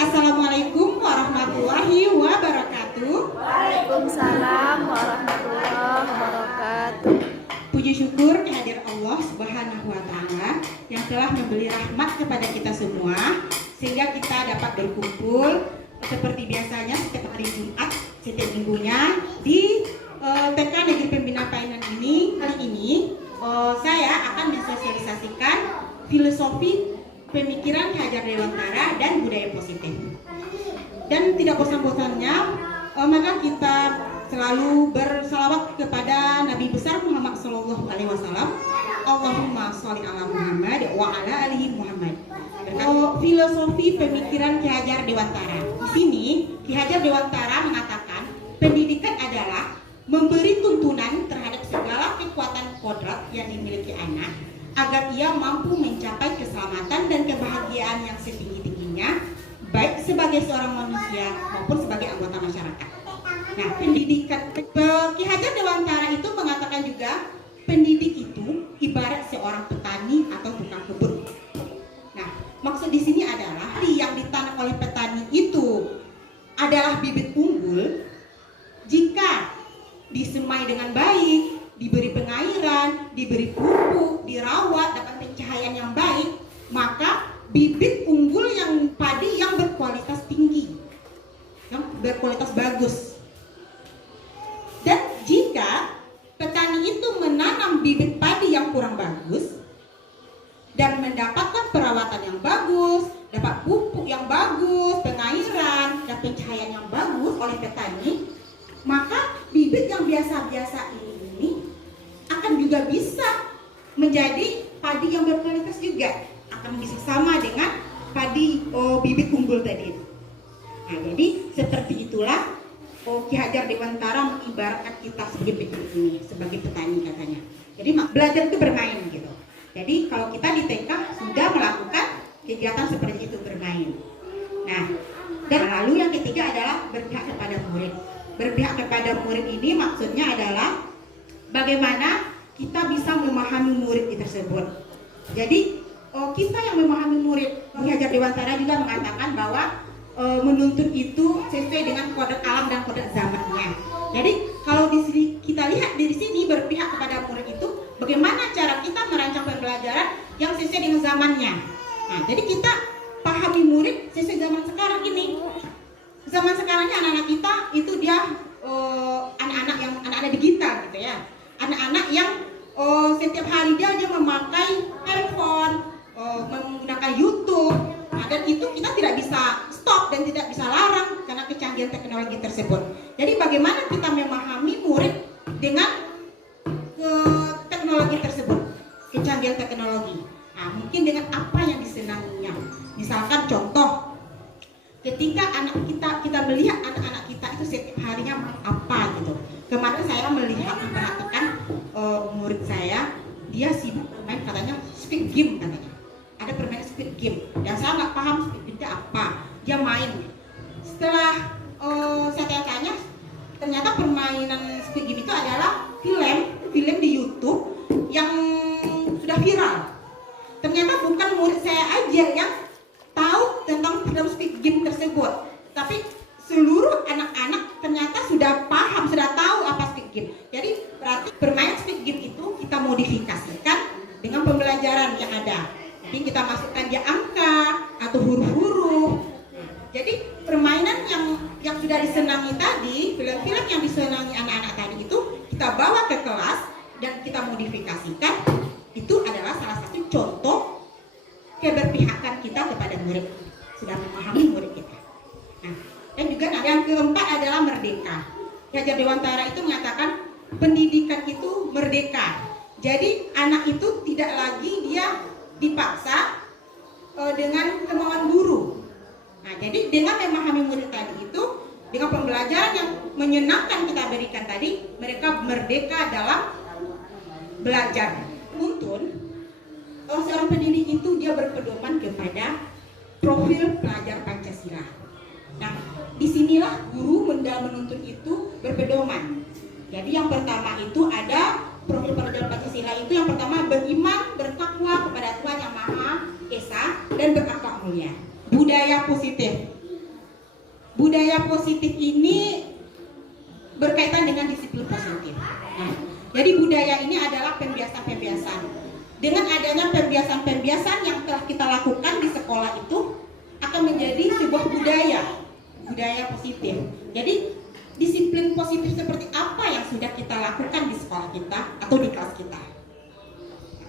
Assalamualaikum warahmatullahi wabarakatuh. Waalaikumsalam warahmatullahi wabarakatuh. Puji syukur kehadiran Allah Subhanahu wa Ta'ala yang telah memberi rahmat kepada kita semua sehingga kita dapat berkumpul seperti biasanya setiap hari Jumat setiap minggunya di TK Negeri Pembinaan Painan ini. Kali ini saya akan mensosialisasikan filosofi pemikiran Ki Hajar Dewantara dan budaya positif. Dan tidak bosan-bosannya maka kita selalu bersalawat kepada Nabi besar Muhammad Sallallahu Alaihi Wasallam. Allahumma sholli ala Muhammad wa ala alihi Muhammad. Filosofi pemikiran Ki Hajar Dewantara. Di sini Ki Hajar Dewantara mengatakan pendidikan adalah memberi tuntunan terhadap segala kekuatan kodrat yang dimiliki anak agar ia mampu mencapai keselamatan dan kebahagiaan yang setinggi-tingginya, baik sebagai seorang manusia maupun sebagai anggota masyarakat. Nah, pendidikan Ki Hajar Dewantara itu mengatakan juga pendidik itu ibarat seorang petani atau tukang kebun. Nah, maksud di sini adalah yang ditanam oleh petani itu adalah bibit unggul jika disemai dengan baik, diberi pengairan, diberi pupuk, dirawat, dapat pencahayaan yang baik, maka bibit unggul yang padi yang berkualitas tinggi, yang berkualitas bagus. Dan jika petani itu menanam bibit padi yang kurang bagus dan mendapatkan perawatan yang bagus, dapat pupuk yang bagus, pengairan, dan pencahayaan yang bagus oleh petani, maka bibit yang biasa-biasa ini akan juga bisa menjadi padi yang berkualitas juga, akan bisa sama dengan padi bibit unggul tadi. Nah, jadi seperti itulah Ki Hajar Dewantara mengibaratkan kita sebagai petani ini, sebagai petani katanya. Jadi belajar itu bermain gitu. Jadi kalau kita di TK sudah melakukan kegiatan seperti itu, bermain. Nah, dan lalu yang ketiga adalah berpihak kepada murid. Berpihak kepada murid ini maksudnya adalah bagaimana kita bisa memahami murid tersebut. Jadi kita yang memahami murid, Ki Hajar Dewantara juga mengatakan bahwa menuntut itu sesuai dengan kodrat alam dan kodrat zamannya. Jadi kalau di sini kita lihat di sini berpihak kepada murid itu bagaimana cara kita merancang pembelajaran yang sesuai dengan zamannya. Nah, jadi kita pahami murid sesuai zaman sekarang ini. Zaman sekarangnya anak-anak kita itu dia anak-anak digital gitu ya. Anak-anak yang setiap hari dia memakai handphone, menggunakan YouTube. Nah, dan itu kita tidak bisa stop dan tidak bisa larang karena kecanggihan teknologi tersebut. Jadi bagaimana kita memahami murid dengan teknologi tersebut, kecanggihan teknologi. Nah, mungkin dengan apa yang disenanginya. Misalkan contoh, ketika kita melihat anak-anak kita itu setiap harinya apa gitu. Kemarin saya memperhatikan murid saya, dia sibuk bermain katanya Squid Game katanya. Ada permainan Squid Game dan saya nggak paham Squid Game itu apa. Dia main. Setelah saya tanya-tanya, ternyata permainan Squid Game itu adalah film di YouTube yang sudah viral. Ternyata bukan murid saya aja yang tahu tentang film Squid Game tersebut, tapi seluruh anak-anak ternyata sudah paham, sudah tahu apa Squid Game. Jadi berarti bermain Squid Game itu kita modifikasikan dengan pembelajaran yang ada. Jadi kita masukkan dia angka atau huruf-huruf. Jadi permainan yang sudah disenangi tadi, film-film yang disenangi anak-anak tadi itu kita bawa ke kelas dan kita modifikasikan. Itu adalah salah satu contoh keberpihakan kita kepada murid, sudah memahami murid kita. Nah, dan juga yang keempat adalah merdeka. Ki Hajar Dewantara itu mengatakan pendidikan itu merdeka. Jadi anak itu tidak lagi dia dipaksa dengan kemauan guru. Nah, jadi dengan memahami murid tadi itu, dengan pembelajaran yang menyenangkan kita berikan tadi, mereka merdeka dalam belajar. Nuntun seorang pendidik itu dia berpedoman kepada profil pelajar Pancasila. Nah, disinilah guru menuntun itu berpedoman. Jadi yang pertama itu ada profil pelajar Pancasila itu yang pertama beriman, bertakwa kepada Tuhan Yang Maha Esa dan berakhlak mulia. Budaya positif. Dengan adanya pembiasan-pembiasan yang telah kita lakukan di sekolah itu akan menjadi sebuah budaya positif. Jadi disiplin positif seperti apa yang sudah kita lakukan di sekolah kita atau di kelas kita?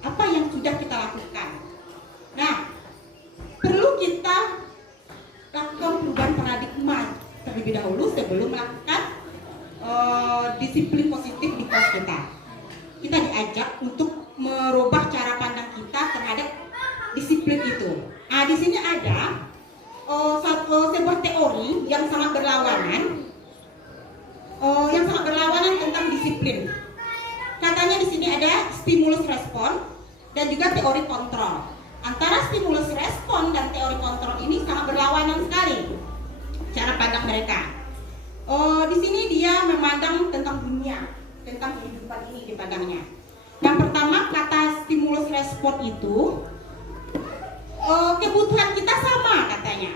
Apa yang sudah kita lakukan? Nah, perlu kita lakukan perubahan paradigma terlebih dahulu sebelum melakukan disiplin positif di kelas kita. Kita diajak untuk merubah cara pandang kita terhadap disiplin itu. Nah, di sini ada sebuah teori yang sangat berlawanan, tentang disiplin. Katanya di sini ada stimulus respon dan juga teori kontrol. Antara stimulus respon dan teori kontrol ini sangat berlawanan sekali cara pandang mereka. Di sini dia memandang tentang dunia, tentang kehidupan ini dipandangnya. Yang pertama, kata stimulus respon itu kebutuhan kita sama katanya.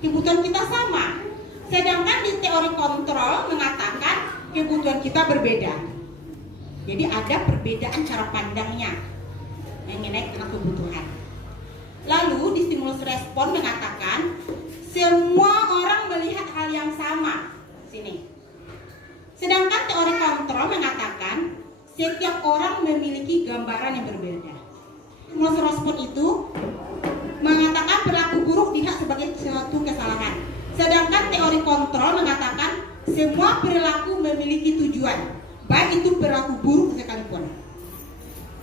Kebutuhan kita sama. Sedangkan di teori kontrol mengatakan kebutuhan kita berbeda. Jadi ada perbedaan cara pandangnya mengenai kebutuhan. Lalu di stimulus respon mengatakan semua orang melihat hal yang sama. Sini. Sedangkan teori kontrol mengatakan setiap orang memiliki gambaran yang berbeda. Stimulus respon itu mengatakan perilaku buruk tidak sebagai suatu kesalahan. Sedangkan teori kontrol mengatakan semua perilaku memiliki tujuan, baik itu perilaku buruk sekalipun.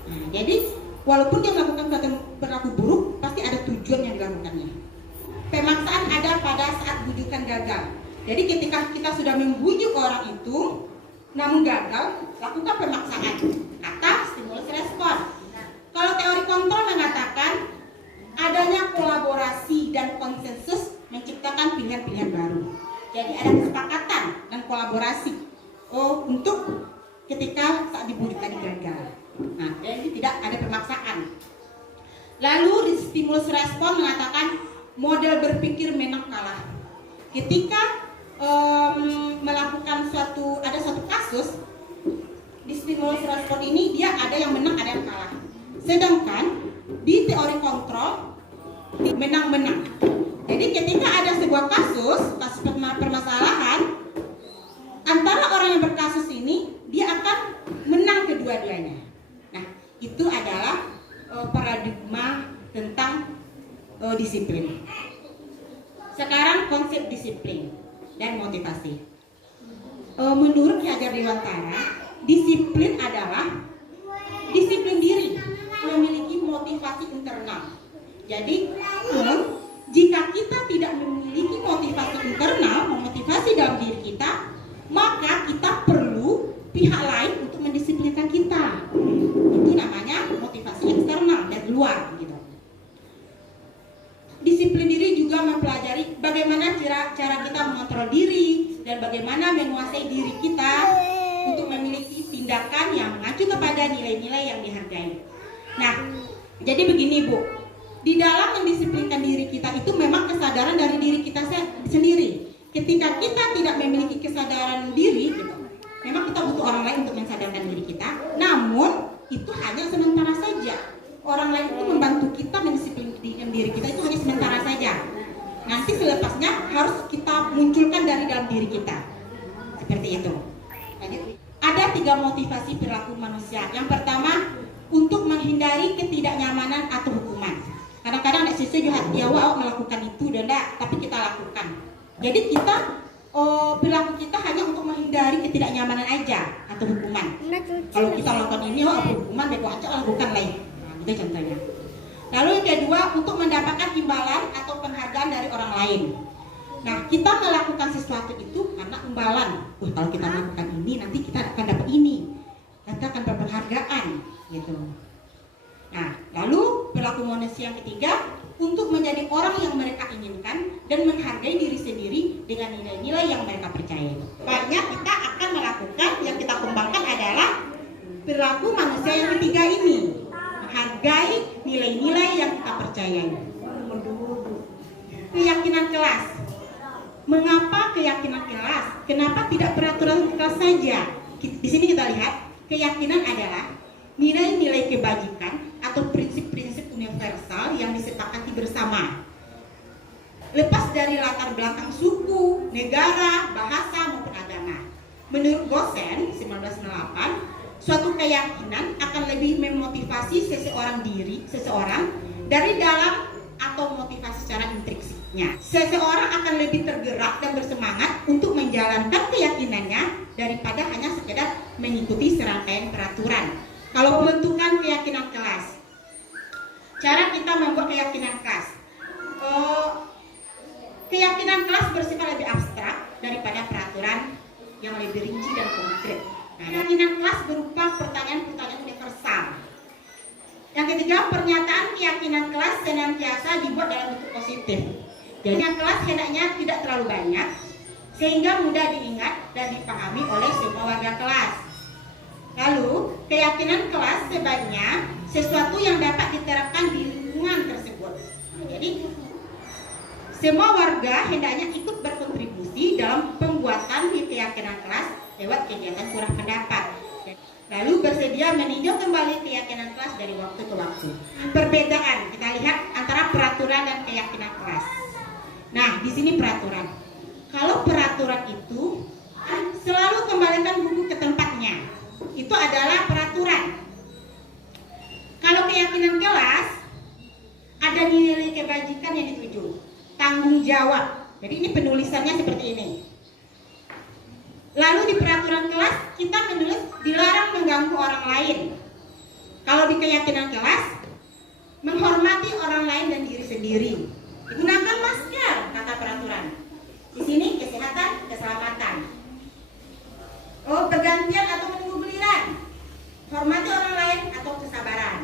Nah, jadi walaupun dia melakukan suatu perilaku buruk, pasti ada tujuan yang dilakukannya. Pemaksaan ada pada saat bujukan gagal. Jadi ketika kita sudah membujuk orang itu, namun gagal, lakukan pemaksaan. Kata stimulus respon. Kalau teori kontrol mengatakan adanya kolaborasi dan konsensus menciptakan pilihan-pilihan baru. Jadi ada kesepakatan dan kolaborasi untuk ketika saat dibujuk tadi gagal. Nah, jadi tidak ada pemaksaan. Lalu di stimulus respon mengatakan model berpikir menang kalah. Ketika melakukan ada suatu kasus di stimulus respon ini dia ada yang menang, ada yang kalah. Sedangkan di teori kontrol menang-menang. Jadi ketika ada sebuah kasus permasalahan antara orang yang berkasus ini, dia akan menang kedua-duanya. Nah, itu adalah paradigma tentang disiplin. Sekarang konsep disiplin dan motivasi. Menurut Ki Hajar Dewantara, disiplin adalah disiplin diri, memiliki motivasi internal. Jadi jika kita tidak memiliki motivasi internal, motivasi dalam diri kita, maka kita perlu pihak lain untuk mendisiplinkan kita. Itu namanya motivasi eksternal dari luar, gitu. Disiplin diri juga mempelajari bagaimana cara kita mengontrol diri dan bagaimana menguasai diri kita untuk memiliki tindakan yang mengacu kepada nilai-nilai yang dihargai. Nah, jadi begini Bu, di dalam mendisiplinkan diri kita itu memang kesadaran dari diri kita sendiri. Ketika kita tidak memiliki kesadaran diri, gitu, memang kita butuh orang lain untuk mensadarkan diri kita. Namun itu hanya sementara saja. Orang lain itu membantu kita mendisiplinkan diri kita itu hanya sementara saja. Nanti selepasnya harus kita munculkan dari dalam diri kita. Seperti itu. Ada 3 motivasi perilaku manusia. Yang pertama, untuk menghindari ketidaknyamanan atau hukuman. Kadang-kadang ada sesuatu hati awak melakukan itu dan enggak, tapi kita lakukan. Jadi kita perilaku kita hanya untuk menghindari ketidaknyamanan aja atau hukuman. Kalau kita lakukan ini, hukuman bego aja lakukan lain. Nah, itu contohnya. Lalu yang kedua, untuk mendapatkan imbalan atau penghargaan dari orang lain. Nah, kita melakukan sesuatu itu karena imbalan. Kalau kita melakukan ini, nanti kita akan dapat ini. Kita akan dapat penghargaan, gitu. Nah, lalu perilaku manusia yang ketiga, untuk menjadi orang yang mereka inginkan dan menghargai diri sendiri dengan nilai-nilai yang mereka percayai. Banyak kita akan melakukan, yang kita kembangkan adalah perilaku manusia yang ketiga ini, menghargai nilai-nilai yang kita percayai. Keyakinan kelas. Mengapa keyakinan kelas? Kenapa tidak peraturan kelas saja? Di sini kita lihat, keyakinan adalah nilai-nilai kebajikan atau prinsip-prinsip universal yang disepakati bersama. Lepas dari latar belakang suku, negara, bahasa maupun agama. Menurut Gosen 1998, suatu keyakinan akan lebih memotivasi seseorang dari dalam atau motivasi secara intrinsiknya. Seseorang akan lebih tergerak dan bersemangat untuk menjalankan keyakinannya daripada hanya sekedar mengikuti serangkaian peraturan. Kalau pembentukan keyakinan kelas, cara kita membuat keyakinan kelas. Keyakinan kelas bersifat lebih abstrak daripada peraturan yang lebih rinci dan konkret. Keyakinan kelas berupa pertanyaan-pertanyaan universal. Yang ketiga, pernyataan keyakinan kelas senantiasa dibuat dalam bentuk positif. Jadi kelas hendaknya tidak terlalu banyak sehingga mudah diingat dan dipahami oleh semua warga kelas. Lalu, keyakinan kelas sebaiknya sesuatu yang dapat diterapkan di lingkungan tersebut. Jadi semua warga hendaknya ikut berkontribusi dalam pembuatan keyakinan kelas lewat kegiatan curah pendapat. Lalu bersedia meninjau kembali keyakinan kelas dari waktu ke waktu. Perbedaan kita lihat antara peraturan dan keyakinan kelas. Nah, di sini peraturan. Kalau peraturan itu selalu kembalikan buku ke tempatnya. Itu adalah peraturan. Kalau keyakinan kelas ada nilai kebajikan yang dituju. Tanggung jawab. Jadi ini penulisannya seperti ini. Lalu di peraturan kelas kita menulis dilarang mengganggu orang lain. Kalau di keyakinan kelas menghormati orang lain dan diri sendiri. Gunakan masker kata peraturan. Di sini kesehatan, keselamatan. Pergantian atau menunggu giliran. Hormati orang lain atau kesabaran.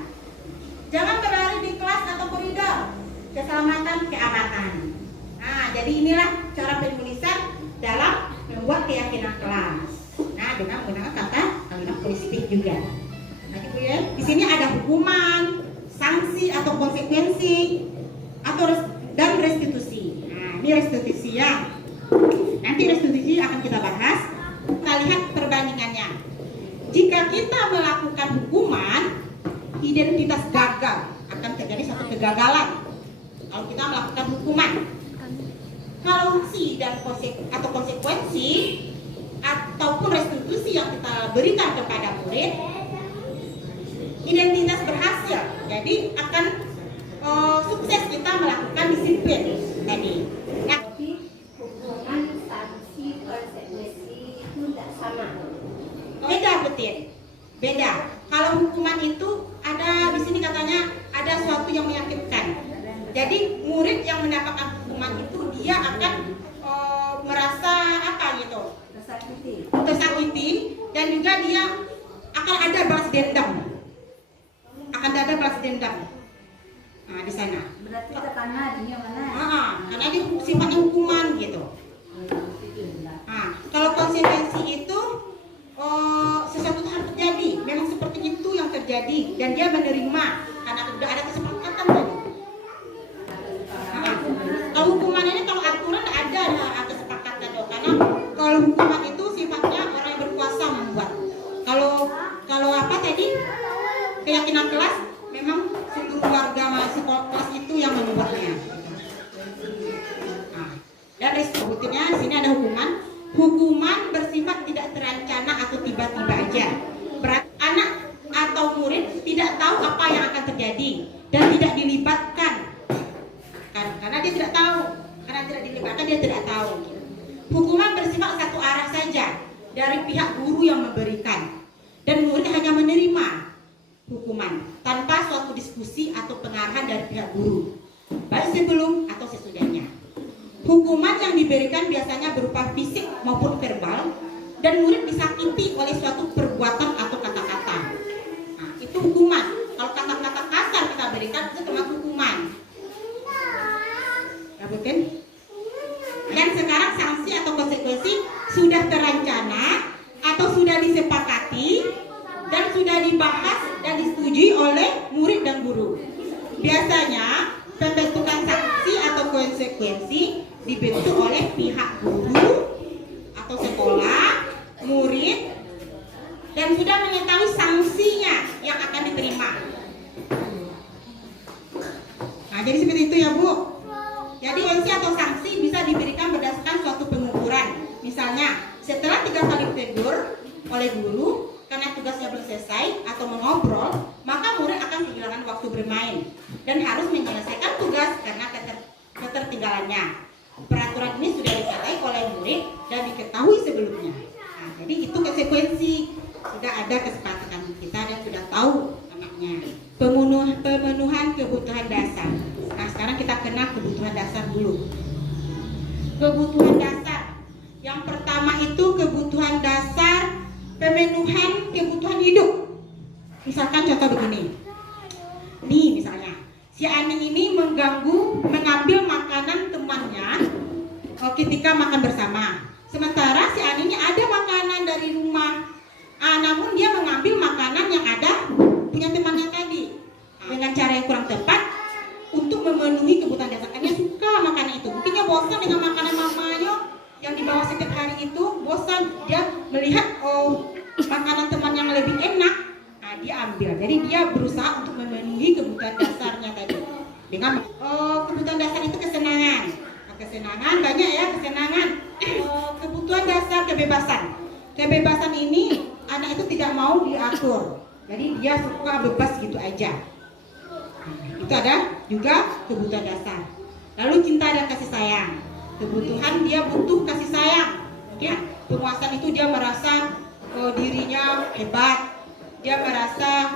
Jangan berlari di kelas atau koridor. Keselamatan, keamanan. Nah, jadi inilah cara penulisan dalam membuat keyakinan kelas. Nah, dengan menggunakan kata kalimat positif juga. Nah, gitu ya. Di sini ada hukuman, sanksi atau konsekuensi dan restitusi. Nah, ini restitusi ya. Nanti restitusi akan kita bahas. Kita lihat perbandingannya. Jika kita melakukan hukuman, identitas gagal akan terjadi satu kegagalan. Kalau kita melakukan hukuman, kalau sanksi dan konsekuensi ataupun restitusi yang kita berikan kepada murid, identitas berhasil. Jadi akan sukses kita melakukan disiplin tadi. Nah, hukuman, sanksi, konsekuensi itu tidak sama. Beda betul. Beda. Kalau hukuman itu ada di sini katanya ada suatu yang menyakitkan. Jadi murid yang mendapatkan hukuman itu dia akan merasa apa gitu? Tersakiti dan juga dia akan ada balas dendam. Nah, di sana. Berarti karena dia mana? Karena dia sifatnya hukuman gitu. Nah, kalau konsekuensi itu sesuatu hal terjadi, memang seperti itu yang terjadi dan dia menerima karena sudah ada kesepakatan tadi. Kalau hukuman ini kalau aturan ada kesepakatan dong, karena kalau hukuman itu sifatnya orang yang berkuasa membuat. Kalau apa tadi keyakinan kelas memang seluruh warga mahasiswa kelas itu yang membuatnya. Nah, dan sebetulnya di sini ada hukuman. Hukuman bersifat tidak terencana atau tiba-tiba aja. Anak atau murid tidak tahu apa yang akan terjadi dan tidak dilibatkan. Karena dia tidak tahu, karena tidak dilibatkan dia tidak tahu. Hukuman bersifat satu arah saja dari pihak guru yang memberikan dan murid hanya menerima hukuman tanpa suatu diskusi atau pengarahan dari pihak guru, baik sebelum atau sesudahnya. Hukuman yang diberikan biasanya berupa fisik maupun verbal dan murid disakiti oleh suatu perbuatan atau kata-kata. Nah, itu hukuman. Kalau kata-kata kasar kita berikan itu termasuk hukuman. Betul? Dan sekarang sanksi atau konsekuensi sudah terancana atau sudah disepakati dan sudah dibahas dan disetujui oleh murid dan guru. Biasanya pembentukan sanksi atau konsekuensi dibentuk oleh pihak guru atau sekolah, murid, dan sudah mengetahui sanksinya yang jadi seperti itu ya Bu. Jadi sanksi atau sanksi bisa diberikan berdasarkan suatu pengukuran. Misalnya, setelah 3 kali tegur oleh guru karena tugasnya belum selesai atau mengobrol, maka murid akan kehilangan waktu bermain dan harus menyelesaikan tugas karena ketertinggalannya. Peraturan ini sudah diketahui oleh murid dan diketahui sebelumnya. Nah, jadi itu konsekuensi. Sudah ada kesepakatan kita dan sudah tahu anaknya. Pemenuhan kebutuhan dasar. Nah, sekarang kita kenal kebutuhan dasar dulu. Kebutuhan dasar. Yang pertama itu kebutuhan dasar pemenuhan kebutuhan hidup. Misalkan contoh begini. Nih misalnya, si Aning ini mengambil makanan temannya ketika makan bersama. Sementara si Aning ini ada makanan dari rumah. Namun dia mengambil makanan yang ada punya temannya tadi dengan cara yang kurang tepat untuk memenuhi kebutuhan dasar. Dia suka makanan itu, mungkin dia bosan dengan makanan mamanya yang dibawa setiap hari itu, bosan dia melihat makanan teman yang lebih enak, dia ambil. Jadi dia berusaha untuk memenuhi kebutuhan dasarnya tadi dengan kebutuhan dasar itu kesenangan. Kesenangan banyak ya, kesenangan. Kebutuhan dasar kebebasan ini anak itu tidak mau diatur, jadi dia suka bebas gitu aja. Itu ada juga kebutuhan dasar. Lalu cinta dan kasih sayang. Kebutuhan dia butuh kasih sayang. Ya, penguasaan itu dia merasa dirinya hebat, dia merasa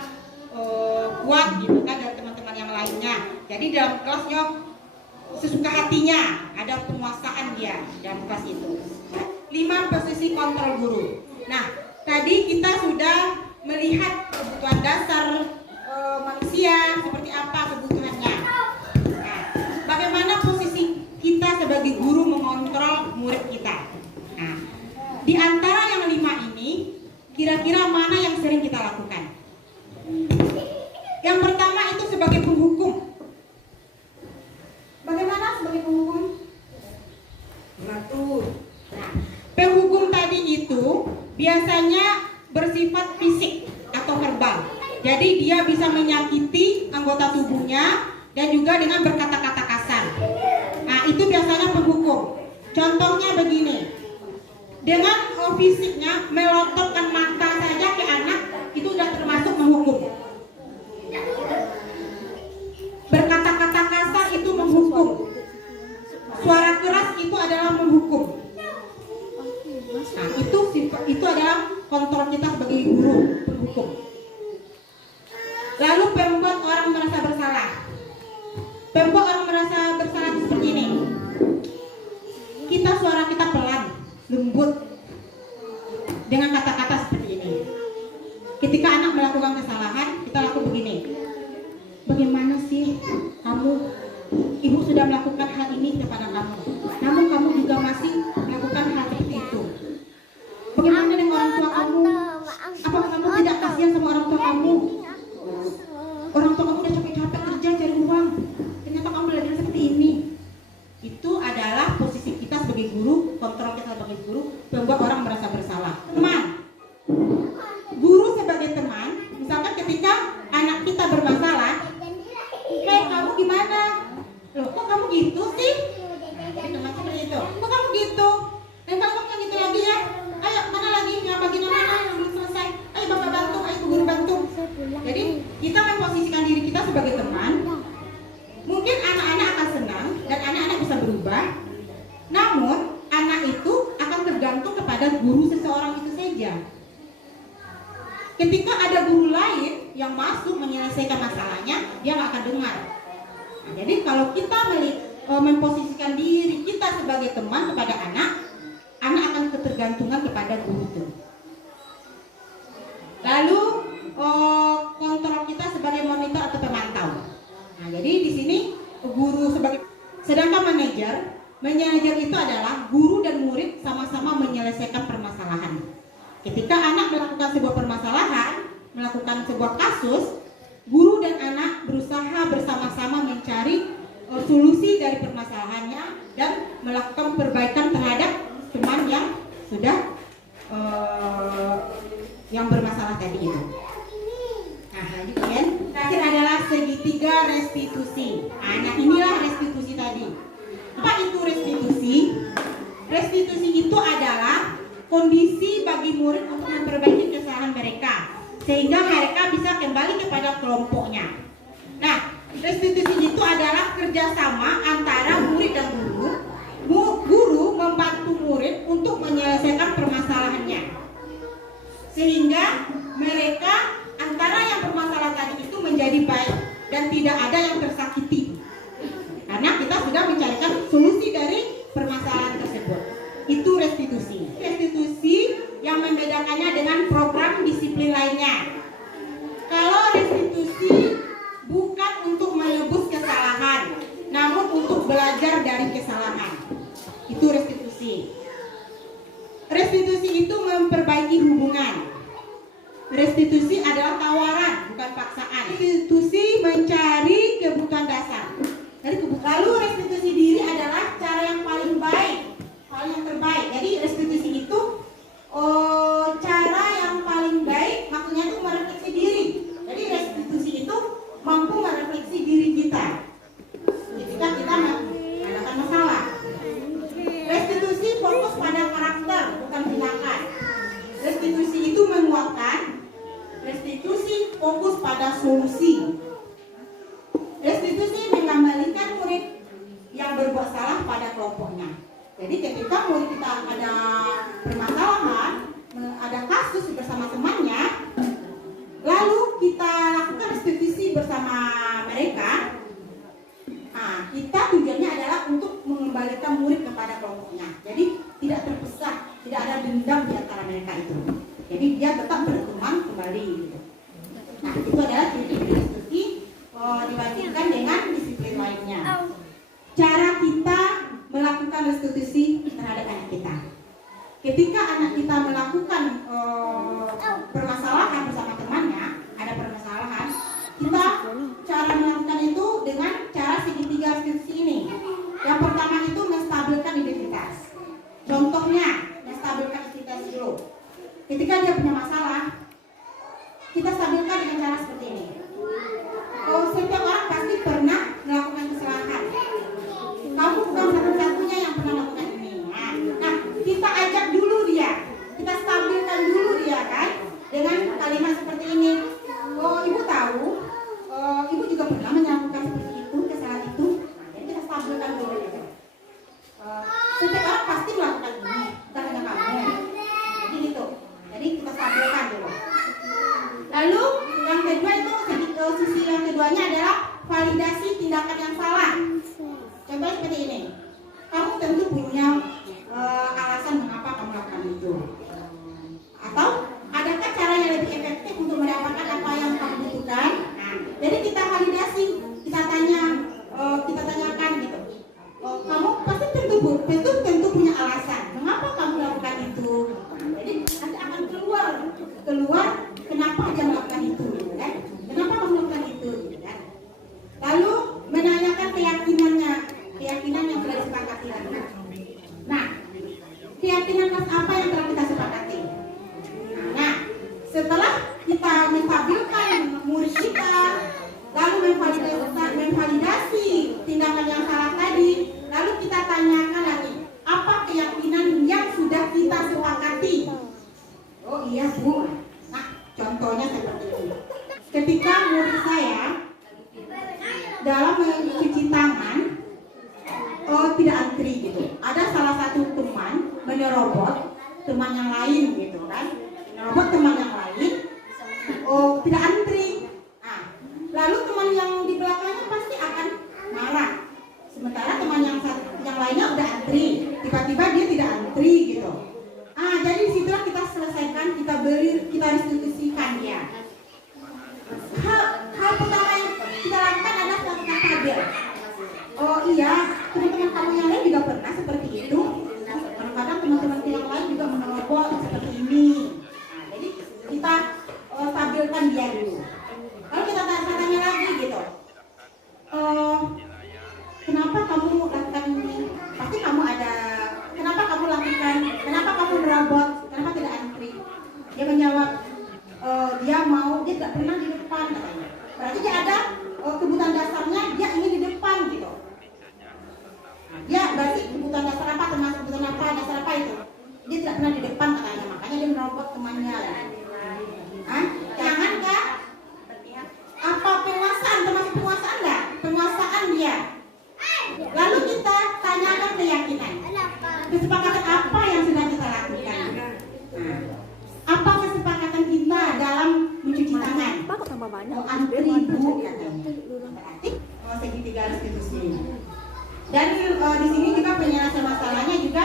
kuat gitu kan dari teman-teman yang lainnya. Jadi dalam kelasnya sesuka hatinya, ada penguasaan dia dalam kelas itu. 5 posisi kontrol guru. Nah, tadi kita sudah melihat kebutuhan dasar manusia seperti apa kebutuhannya. Nah, bagaimana posisi kita sebagai guru mengontrol murid kita? Nah, di antara yang 5 ini, kira-kira mana yang sering kita lakukan? Yang pertama itu sebagai penghukum. Bagaimana sebagai penghukum? Mengatur. Nah, penghukum tadi itu biasanya bersifat fisik atau verbal. Jadi dia bisa menyakiti anggota tubuhnya dan juga dengan berkata-kata kasar. Nah, itu biasanya penghukum. Contohnya begini. Dengan fisiknya melototkan mata saja ke anak itu sudah termasuk menghukum. Berkata-kata kasar itu menghukum. Suara keras itu adalah menghukum. Nah, itu adalah kontrol kita sebagai guru, penghukum. Lalu membuat orang merasa bersalah. Membuat orang merasa bersalah seperti ini. Suara kita pelan, lembut, dengan kata-kata seperti ini. Ketika anak melakukan kesalahan, kita lakukan begini. Bagaimana sih kamu? Ibu sudah melakukan hal ini kepada kamu, namun kamu juga masih melakukan hal seperti itu. Bagaimana dengan orang tua kamu? Apakah kamu tidak kasihan sama orang tua kamu? Orang tua kamu udah capek-capek kerja cari uang, ternyata kamu belajar seperti ini. Itu adalah posisi kita sebagai guru, kontrol kita sebagai guru, membuat orang merasa bersalah. Teman, guru sebagai teman, misalkan ketika anak kita bermasalah, kamu gimana? Loh, kok kamu gitu sih? Jadi teman seperti itu. Kok kamu gitu? Dan kalau kamu gitu lagi ya, ayo mana lagi? Yang bagian mana yang belum selesai? Ayo bapak bantu, ayo guru bantu. Jadi kita memposisikan diri kita sebagai teman. Mungkin anak-anak akan senang dan anak-anak bisa berubah. Namun anak itu akan tergantung kepada guru seseorang itu saja. Ketika ada guru lain yang masuk menyelesaikan masalahnya, dia nggak akan dengar. Nah, jadi kalau kita memposisikan diri kita sebagai teman kepada anak, anak akan ketergantungan kepada guru itu. Lalu kontrol kita sebagai monitor atau pemantau. Nah, jadi di sini guru sebagai, sedangkan manajer itu adalah guru dan murid sama-sama menyelesaikan permasalahan. Ketika anak melakukan sebuah permasalahan, melakukan sebuah kasus, guru dan anak berusaha bersama-sama mencari solusi dari permasalahannya dan melakukan perbaikan terhadap teman yang sudah yang bermasalah tadi itu. Nah, lanjut ya. Terakhir adalah segi segitiga restitusi. Nah, inilah restitusi tadi. Apa itu restitusi? Restitusi itu adalah kondisi bagi murid untuk memperbaiki kesalahan mereka sehingga mereka bisa kembali kepada kelompoknya. Nah, restitusi itu adalah kerjasama antara murid dan guru. Guru membantu murid untuk menyelesaikan permasalahannya sehingga mereka antara yang bermasalah tadi itu menjadi baik dan tidak ada yang tersakiti karena kita sudah mencarikan solusi dari permasalahan tersebut. Itu restitusi. Restitusi yang membedakannya dengan program disiplin lainnya. Kalau restitusi bukan untuk menebus kesalahan, namun untuk belajar dari kesalahan. Itu restitusi. Restitusi itu memperbaiki hubungan. Restitusi adalah tawaran, bukan paksaan. Restitusi mencari kebutuhan dasar. Lalu restitusi diri adalah cara yang paling baik, hal yang terbaik. Jadi restitusi itu cara yang paling baik, maksudnya itu merefleksi diri. Jadi restitusi itu mampu merefleksi diri kita ketika kita mengadakan masalah. Restitusi fokus pada karakter, bukan tindakan. Restitusi itu menguatkan. Restitusi fokus pada solusi. Restitusi mengembalikan murid yang berbuat salah pada kelompoknya. Jadi ketika murid kita ada permasalahan, ada kasus bersama temannya, lalu kita lakukan restitusi bersama mereka, nah, kita tujuannya adalah untuk mengembalikan murid kepada kelompoknya. Jadi tidak terpecah, tidak ada dendam di antara mereka itu. Jadi dia tetap berteman kembali gitu. Nah, itu adalah ciri restitusi dibandingkan dengan disiplin lainnya. Cara kita melakukan restitusi terhadap anak kita. Ketika anak kita melakukan permasalahan bersama temannya, ada permasalahan, kita cara melakukan itu dengan cara segitiga restitusi ini. Yang pertama itu menstabilkan identitas. Contohnya, menstabilkan identitas dulu. Ketika dia punya masalah, kita stabilkan dengan cara seperti ini. Setiap orang pasti pernah melakukan kesalahan. Kamu bukan satu-satunya yang pernah melakukan ini. Nah, kita ajak dulu dia, kita stabilkan dulu dia kan, dengan kalimat seperti ini. Oh, ibu tahu, ibu juga pernah melakukan seperti itu, kesalahan itu. Jadi kita stabilkan dulu. Setiap orang pasti melakukan ini, bukan hanya kamu. Jadi gitu. Jadi kita stabilkan dulu. Lalu yang kedua itu sisi yang keduanya adalah validasi tindakan yang salah. Contohnya seperti ini. Kamu tentu punya alasan mengapa kamu melakukan itu. Atau adakah cara yang lebih efektif untuk mendapatkan apa yang kamu butuhkan? Nah, jadi kita validasi, kita tanyakan gitu. Kamu pasti tentu punya alasan mengapa kamu melakukan itu. Jadi nanti akan keluar kenapa dia melakukan itu, gitu kan? Kenapa kamu melakukan itu, gitu kan? Lalu menanyakan keyakinan yang telah disepakati tadi. Nah, keyakinan apa yang telah kita sepakati? Nah, setelah kita menstabilkan murid kita, lalu memvalidasi tindakan yang salah tadi, lalu kita tanyakan lagi, apa keyakinan yang sudah kita sepakati? Oh iya Bu. Nah, contohnya seperti ini. Ketika murid saya dalam mencuci tangan, tidak antri gitu. Ada salah satu teman menyerobot teman yang lain gitu kan, menyerobot teman yang lain, tidak antri. Nah, lalu teman yang di belakangnya pasti akan marah. Sementara teman yang lainnya udah antri, tiba-tiba dia tidak antri gitu. Jadi disitulah kita selesaikan, kita restitusikan dia. Hal pertama yang kita lakukan adalah melakukan tabir. Oh iya, teman-teman kamu yang lain juga pernah seperti itu. Kadang-kadang teman-teman yang lain juga menerobos seperti ini. Dan di sini juga penyelesaian masalahnya juga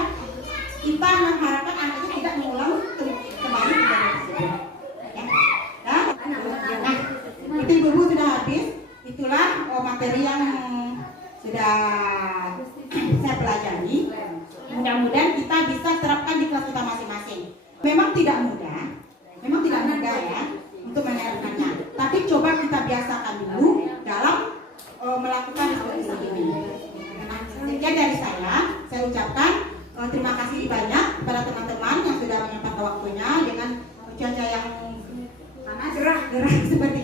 kita mengharapkan anaknya tidak mengulang kembali kejadian tersebut. Ya. Nah, itu ibu-ibu sudah habis. Itulah materi yang sudah saya pelajari. Mudah-mudahan kita bisa terapkan di kelas kita masing-masing. Memang tidak mudah ya untuk menerapkannya. Tapi coba kita biasakan dulu dalam melakukan seperti ini. Nah, sekian dari saya ucapkan terima kasih banyak kepada teman-teman yang sudah menyempatkan waktunya dengan cuaca yang panas, gerah seperti